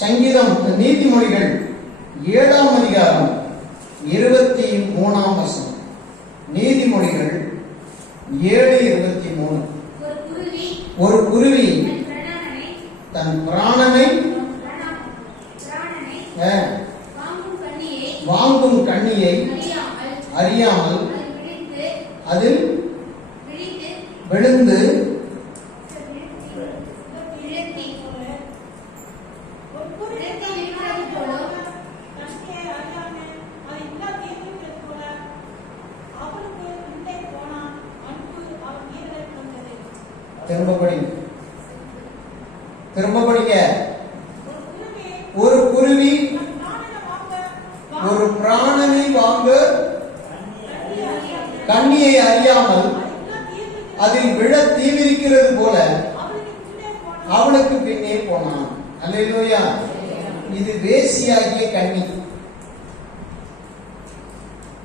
சங்கீதம் நீதிமொழிகள் 7ஆம் அதிகாரம் 23ஆம் வசனம். நீதிமொழிகள் 7:23. ஒரு குருவி தன் பிராணனை வாங்கும் கண்ணியை அறியாமல் அதில் விழுந்து திரும்ப படிங்க. ஒரு குருவி ஒரு பிராணனை வாங்க கண்ணியை அறியாமல் அதில் விழ தீவிரிக்கிறது போல அவளுக்கு பின்னே போனான். அல்லேலூயா. இது வேசியாகிய கண்ணி.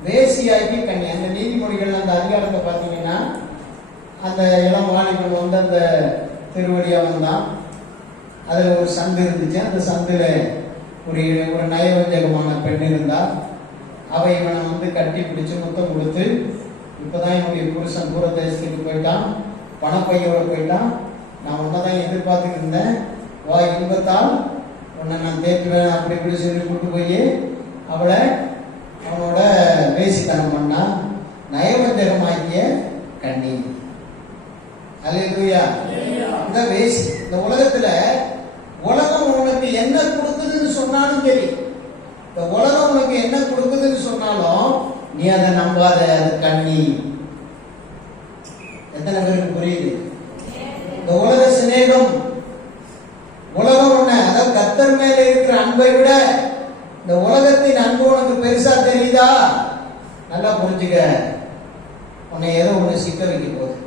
வேசியாகிய கண்ணி. அந்த நீதிமொழிகள் அந்த அதிகாரத்தை பார்த்தீங்கன்னா, அந்த இளம் வாலிபன் வந்து அந்த திருவடியா வந்தான். அதுல ஒரு சந்து இருந்துச்சு. அந்த சந்துல ஒரு நயவஞ்சகமான பெண் இருந்தால் அவை இவனை வந்து கட்டி பிடிச்சு முத்தம் கொடுத்து, இப்பதான் என்னுடைய புருஷன் தூர தேசத்துக்கு போயிட்டான், பணப்பையோட போயிட்டான், நான் உன்னதான் எதிர்பார்த்துட்டு இருந்தேன், வா இன்பத்தால் உன்னை நான் தேற்றுவேன் அப்படி இப்படி சொல்லி கூட்டு போய் அவளை அவனோட வேசித்தனம் பண்ணா. நயவஞ்சகமாகிய கண்ணி. அல்லேலூயா. இந்த வேசி. இந்த உலகத்துல உலகம் உனக்கு என்ன கொடுக்குதுன்னு சொன்னாலும் தெரியும். இந்த உலகம் உனக்கு என்ன கொடுக்குதுன்னு சொன்னாலும் நீ அதை நம்பாத. அது கண்ணி. எத்தனை பேருக்கு புரியுது? இந்த உலக சிநேகம், உலகம் ஒண்ணு, அதாவது கர்த்தர் மேல இருக்கிற அன்பை விட இந்த உலகத்தின் அன்பு உனக்கு பெருசா தெரியுதா? நல்லா புரிஞ்சுக்க. உன்னை ஏதோ ஒண்ணு சிக்க வைக்க போகுது,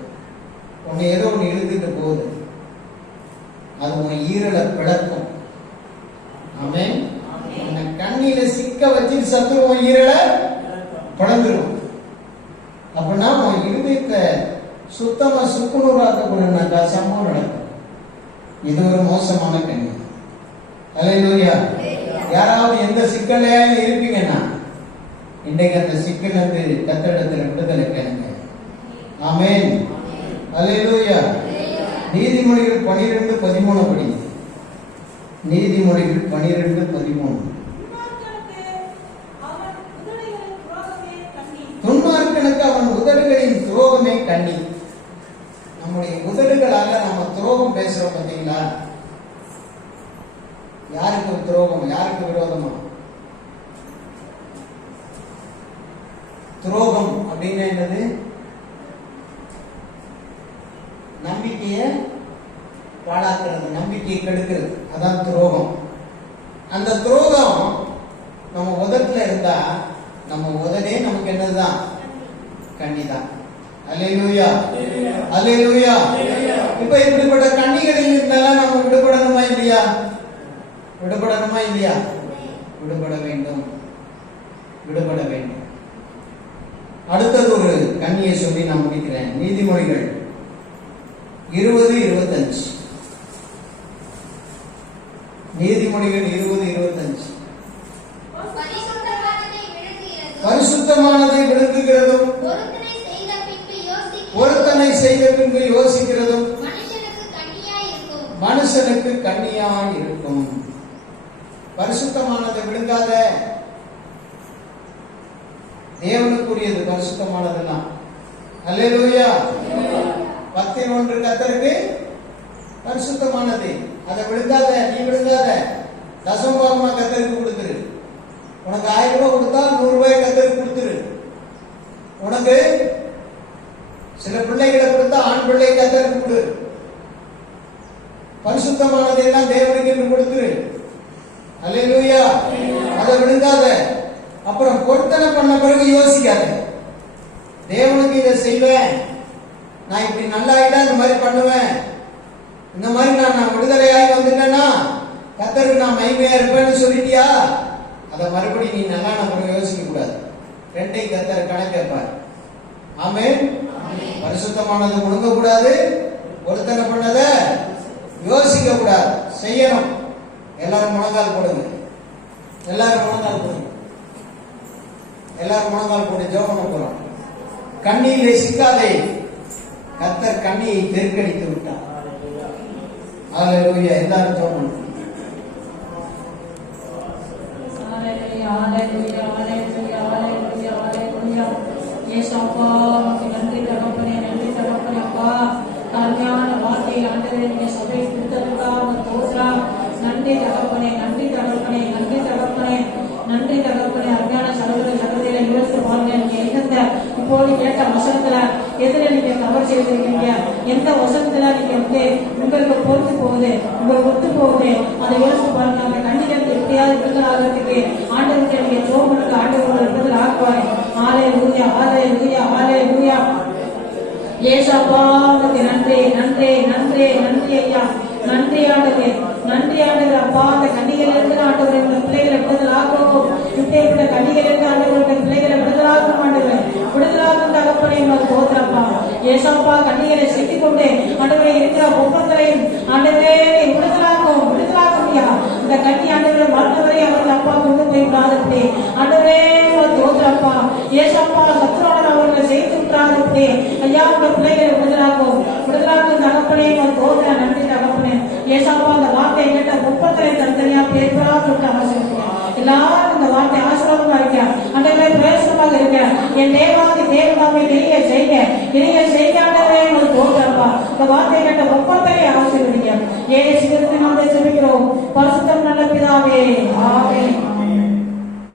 உன்னை ஏதோ ஒண்ணு இழுத்துட்டு போகுது. அது உன் ஈரலை பிளக்கும். ஆமென். உன்னை கண்ணியில சிக்க வச்சு சத்துரு உன் ஈரலை பிளந்துடும். அப்படின்னா உன் இருதயத்தை சுத்தமா சுக்குநூறாக்கப்படுனாக்கா சம்பவம் நடக்கும். இது ஒரு மோசமான கண்ணி. அல்லேலூயா. யாராவது எந்த சிக்கலையா இருப்பீங்கன்னா இன்றைக்கு அந்த சிக்கல் வந்து கர்த்தரிடத்தில் விடுதலை கேளுங்க. ஆமென். அல்லேலூயா. நீதிமொழிகள் 12:13 படி. நீதிமொழிகள் 12:13. துன்மார்க்கனுக்கு அவன் உதடுகளின் துரோகமே கண்ணி. நம்முடைய உதடுகளால நம்ம துரோகம் பேசுறோம் பார்த்தீங்களா? யாருக்கு துரோகம்? யாருக்கு விரோதமா? துரோகம் அப்படின்னு என்னது? நம்பிக்கையை பாழாக்குறது, நம்பிக்கையை கெடுக்கிறது. அதான் துரோகம். அந்த துரோகம் நம்ம உதட்டுல இருந்தா நம்ம உதடே நமக்கு என்னதுதான்? கண்ணிதான். அல்லேலூயா. அல்லேலூயா. இப்ப இப்படிப்பட்ட கண்ணிகளில் இருந்தாலும் நம்ம விடுபடணுமா இல்லையா? விடுபடணுமா இல்லையா? விடுபட வேண்டும். விடுபட வேண்டும். அடுத்தது ஒரு கண்ணியை சொல்லி நான் முடிக்கிறேன். நீதிமொழிகள் 20:25. நீதிமொழிகள் 20:25. பரிசுத்தமானதை விழுங்குகிறதும் பொருத்தனை செய்த பின்பு யோசிக்கிறதும் மனுஷனுக்கு கண்ணியாய் இருக்கும். பரிசுத்தமானதை விழுங்காத. தேவனுக்குரியது பரிசுத்தமானதெல்லாம். அல்லேலூயா. 10:1 கர்த்தருக்கு பரிசுத்தமானது. அதை விழுங்காத. நீ விழுங்காத. தசமபாகமா கர்த்தருக்கு கொடுத்துரு. உனக்கு 1000 ரூபாய் கொடுத்தா 100 ரூபாய் கர்த்தருக்கு கொடுத்துரு. உனக்கு சில பிள்ளைகளை கொடுத்தா ஆண் பிள்ளை கர்த்தருக்கு கொடு. பரிசுத்தமானதை எல்லாம் தேவனுக்கு கொடுத்துரு. அல்லேலூயா. அதை விழுங்காத. அப்புறம் பொருத்தனை பண்ண பிறகு யோசிக்காத. தேவனுக்கு இதை செய்வேன், நான் இப்படி நல்லா ஆயிட்டா இந்த மாதிரி பண்ணுவேன், இந்த மாதிரி நான் விடுதலையாகி வந்துட்டேன்னா கர்த்தருக்கு நான் மகிமையா இருப்பேன்னு சொல்லிட்டியா? அதை மறுபடியும் நீ நல்லா நம்ம யோசிக்க கூடாது. ரெண்டையும் கர்த்தர் கணக்கேற்பார். ஆமென். பரிசுத்தமானது முழுங்க கூடாது, பொருத்தனை பண்ணத யோசிக்க கூடாது, செய்யணும். எல்லாரும் முழங்கால் போடுங்க. எல்லாரும் முழங்கால் போடுங்க. எல்லாரும் முழங்கால் போட்டு ஜெபம் பண்ண போறோம். கண்ணியிலே சிக்காதே, கர்த்தர் கண்ணியை பெருக்கடித்து விட்டார். ஹல்லேலூயா. எல்லாரும் ஜெபம் பண்ணுங்க. ஹல்லேலூயா, ஹல்லேலூயா, ஹல்லேலூயா, ஹல்லேலூயா, ஹல்லேலூயா. இயேசுப்பா, உமக்கு நன்றி தகப்பனே, நன்றி தகப்பனே. அப்பா, அருமையான வார்த்தை ஆண்டவரே நீங்க சபை கொடுத்ததுக்காக தோற்றம். நன்றி தகப்பனே, நன்றி தகப்பனே, நன்றி தகப்பனே, நன்றி தகப்பனே. அருமையான சகோதர சகோதரிகளை யோசித்து பாருங்க. நீங்க எந்தெந்த இப்போது கேட்ட வசனத்துல எதுல நீங்க தவறு செய்திருக்கீங்க, எந்த வசனத்துல நீங்க வந்து உங்களுக்கு பொறுத்து போகுது, உங்களுக்கு ஒத்து போகுது, அதை யோசித்து பாருங்க. அந்த கண்ணிலிருந்து எப்படியாவது விடுதல் ஆகிறதுக்கு ஆண்டவர்கிட்ட நீங்க ஜோமனுக்கு ஆண்டவர்கள் விடுதல் ஆக்குவாரு. ஹல்லேலூயா, ஹல்லேலூயா, ஹல்லேலூயா. ஏசப்பா, உமக்கு நன்றி, நன்றி, நன்றி, நன்றி ஐயா. நன்றி ஆண்டவரே, நன்றி ஆண்டவர். அப்பா, அந்த கண்ணிகளிலிருந்து ஆண்டவரை இந்த பிள்ளைகளை விடுதலாக்கும். இப்படிப்பட்ட கண்ணிகளிலிருந்து ஆண்டவருடைய பிள்ளைகளை விடுதலாக்கும் ஆண்டவரே, விடுதலாக்கும் தகப்பனே உமக்கு தோத்திரப்பா. ஏசப்பா, கண்ணிகளை செட்டிக் கொண்டு ஆண்டவரை இருக்கிற ஒப்பந்தரையும் ஆண்டவரே விடுதலாக்கும், விடுதலாக்கும் ஐயா. இந்த கண்ணி ஆண்டவரை மரணவரை அவர்கள் அப்பா கொண்டு போய் விடாதபடி ஆண்டவரே தோத்திரப்பா. ஏசப்பா, சத்துருவாளர் அவர்களை செய்து விட்டாதபடி ஐயா உங்க பிள்ளைகளை விடுதலாக்கும், விடுதலாக்கும் தகப்பனே உமக்கு தோத்திர. நன்றி தகப்பனே. ஏசப்பா, அந்த வார்த்தையை கேட்ட முப்பத்தரை தனித்தனியா பேர்பரா சொல்லிட்டு ஆசீர்வதிங்க. எல்லாரும் இந்த வார்த்தை ஆசீர்வாதமா இருக்க, ஆண்டவரே பிரயோசனமாக இருக்க. என் தேவாதி தேவனாமை கிரிய செய்க, கிரிய செய்க ஆண்டவரே உமக்கு தோத்திரப்பா. இந்த வார்த்தையை கேட்ட முப்பத்தரை ஆசீர்வதிங்க. ஏசுவின் நாமத்தில் ஜெபிக்கிறோம் பரிசுத்தம் நல்ல பிதாவே.